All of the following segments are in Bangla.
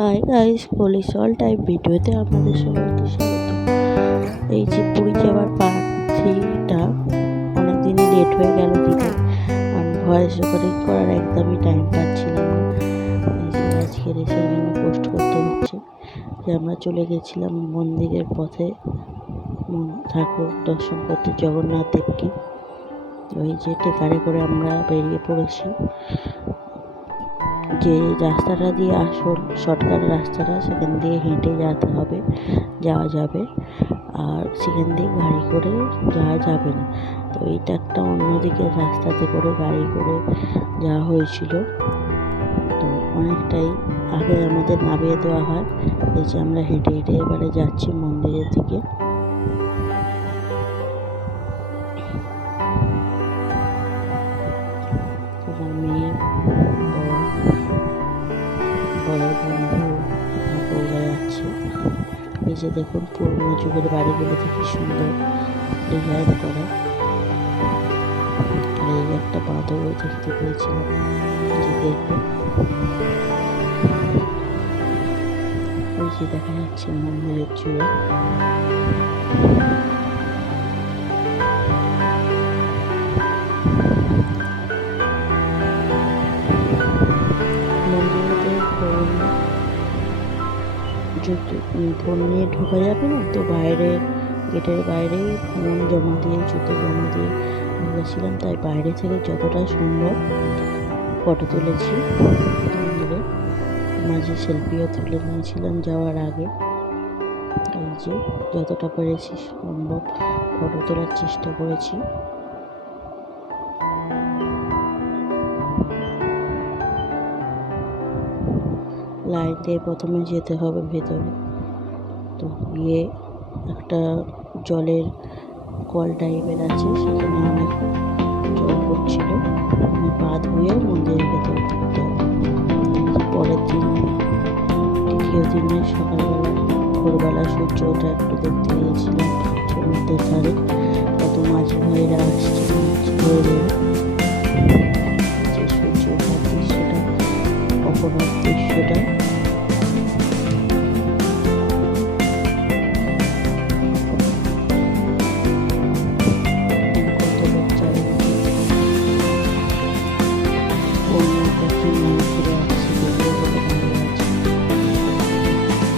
হাই গাইস, পলিসল টাইপ ভিডিওতে আপনাদের সবাইকে স্বাগত। এই যে পুরী যাওয়ার পার্ট 3টা অনেকদিনই লেট হয়ে গেল দিতে, আর ভয়েস রেকর্ডিং করার একদমই টাইম পাচ্ছিলাম না। এই যে আজকের এসে আমি পোস্ট করতে হচ্ছে যে আমরা চলে গেছিলাম মন্দিরের পথে ঠাকুর দর্শন করতে জগন্নাথ দেবকে। ওই যে টেকারে করে আমরা বেরিয়ে পড়েছি। যে রাস্তাটা দিয়ে আসল শর্টকাট রাস্তাটা, সেখান দিয়ে হেঁটে যাওয়া যাবে, আর সেখান দিয়ে গাড়ি করে যাওয়া যাবে না। তো এইটা একটা অন্যদিকে রাস্তাতে করে গাড়ি করে যাওয়া হয়েছিল। তো অনেকটাই আগে আমাদের নামিয়ে দেওয়া হয়। এই যে আমরা হেঁটে হেঁটে এবারে যাচ্ছি মন্দিরের দিকে। আমার মেয়ের বড় বন্ধু বউরা যাচ্ছে। এই যে দেখুন পুরোনো যুগের বাড়িগুলোতে কি সুন্দর ডিজাইন করা। আর এই একটা বাঁধও দেখতে পেয়েছিলাম, যে দেখবো। ওই যে দেখা যাচ্ছে মন্দিরের চূড়া। মন্দিরেতে ফোন নিয়ে ঢোকা যাবে না, তো বাইরে গেটের বাইরেই ফোন জমা দিয়ে জুতো জমা দিয়ে ঢুকেছিলাম। তাই বাইরে থেকে যতটা সম্ভব ফটো তুলেছি মন্দিরে, মাঝে সেলফিও তুলে নিয়েছিলাম যাওয়ার আগে। এই যে যতটা পেরেছি সম্ভব ফটো তোলার চেষ্টা করেছি। লাইন দিয়ে প্রথমে যেতে হবে ভেতরে। তো গিয়ে একটা জলের কল টাইপের আছে, সেখানে অনেক জল পড়ছিল, পা ধুয়ে মন্দিরের ভেতরে ঢুকতে হবে। পরের দিন দ্বিতীয় দিনে সকালবেলা ভোরবেলা সূর্য ওঠা একটু দেখতে গিয়েছিলাম সমুদ্রের ধারে। কত মাছ ভাইরা আসছে মাছ ধরে। যে সূর্য ওঠার দৃশ্যটা, অপরূপ দৃশ্যটা।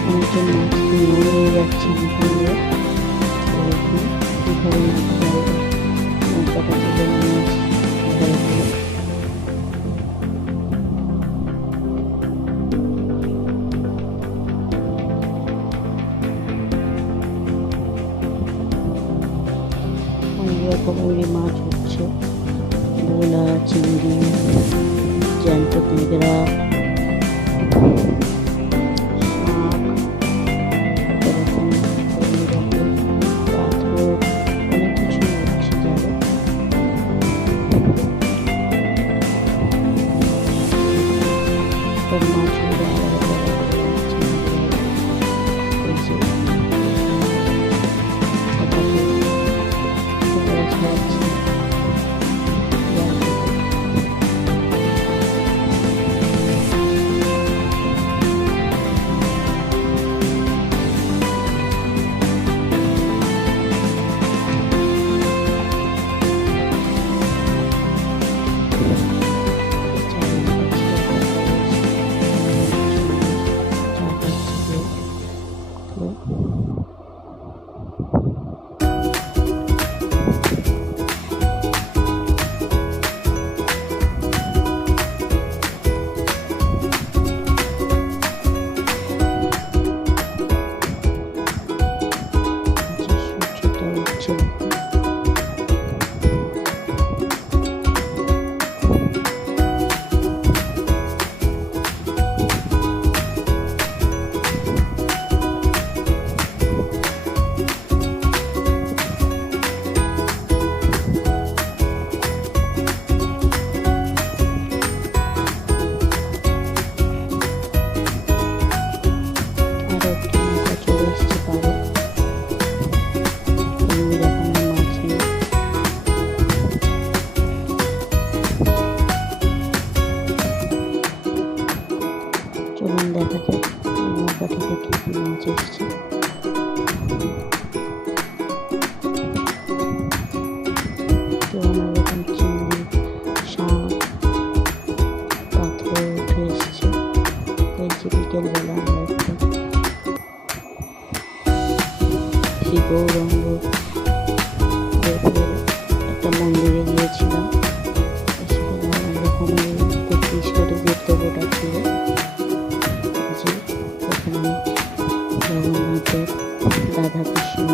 অনেকজন মাছ নিয়ে যাচ্ছে কীভাবে মাছ ধরবে, নৌকাটা তুলে নিয়ে আসছে। অনেক রকমেরই মাছ হচ্ছে, ভোলা, চিংড়ি, জ্যান্ত ট্যাংরা, মাছগুলো আলাদা এই নৌকাটিতে কি কি মাছ এসছে। তো অনেক রকম চিংড়ি, শাঁখ, পাথর উঠে এসছে। এই যে বিকেলবেলা আমরা একটা শ্রী গৌরাঙ্গ দেবের একটা মন্দিরে গিয়েছিলাম। সেখানে অনেক রকমের ৩৫ করে দেবতা ছিল। যে ওখানে জগন্নাথের, রাধাকৃষ্ণ,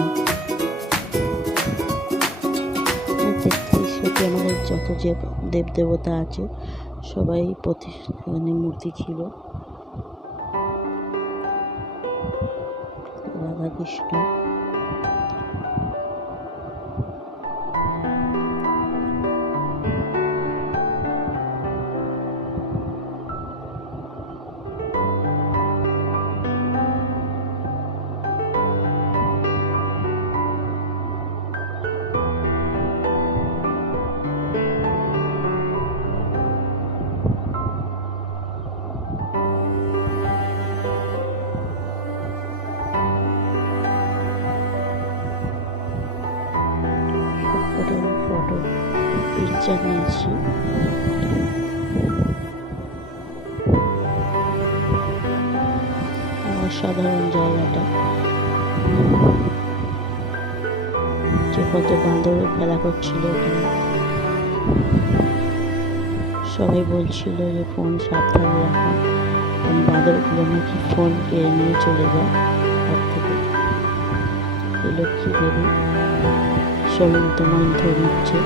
৩৩ কোটি আমাদের যত যে দেবদেবতা আছে সবাই এখানে মূর্তি ছিল। রাধাকৃষ্ণ, ফটো পিকচার নিয়েছি। অসাধারণ জায়গাটা, যে কত বান্দর খেলা করছিল এখানে। সবাই বলছিল যে ফোন সাবধানে রাখা, কারণ বাঁদরগুলো নাকি ফোন কেড়ে নিয়ে চলে যায় হাত থেকে। এই লক্ষ্মী দেবী সীমন্ত মন্ত্র নিচ্ছে।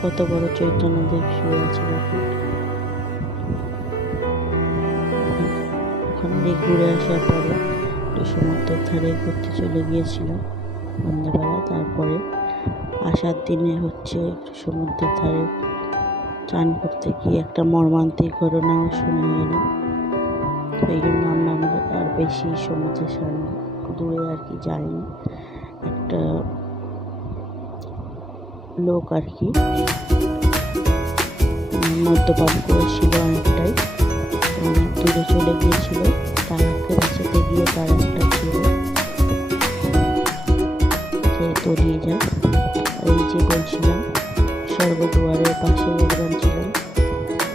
কত বড় চৈতন্যদেব শুয়ে আছে দেখুন। ওখান দিয়ে ঘুরে আসার পরে একটু সমুদ্রের ধারে ঘুরতে চলে গিয়েছিলাম সন্ধ্যাবেলা। তারপরে আসার দিনে হচ্ছে সমুদ্রের ধারে চান করতে গিয়ে একটা মর্মান্তিক ঘটনাও শুনে এলাম। এই জন্য আমরা আর বেশি সমুদ্রের সামনে দূরে আর কি যাইনি। একটা লোক আর কি মদ্যপান করেছিল অনেকটাই, অনেক দূরে চলে গিয়েছিল। তারাকে বাঁচাতে গিয়ে তার একটা ছিল যে তলিয়ে যায়। এই যে বলছিলাম স্বর্গদুয়ারের পাশে একজন ছিলেন,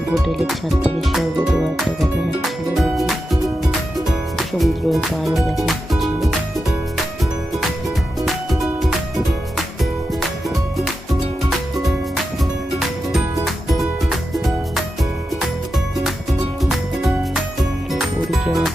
হোটেলের ছাদ থেকে স্বর্গদুয়ারটা দেখা যাচ্ছিল, সমুদ্রের পাড়ও দেখা যাচ্ছিল। পুরী যাওয়ার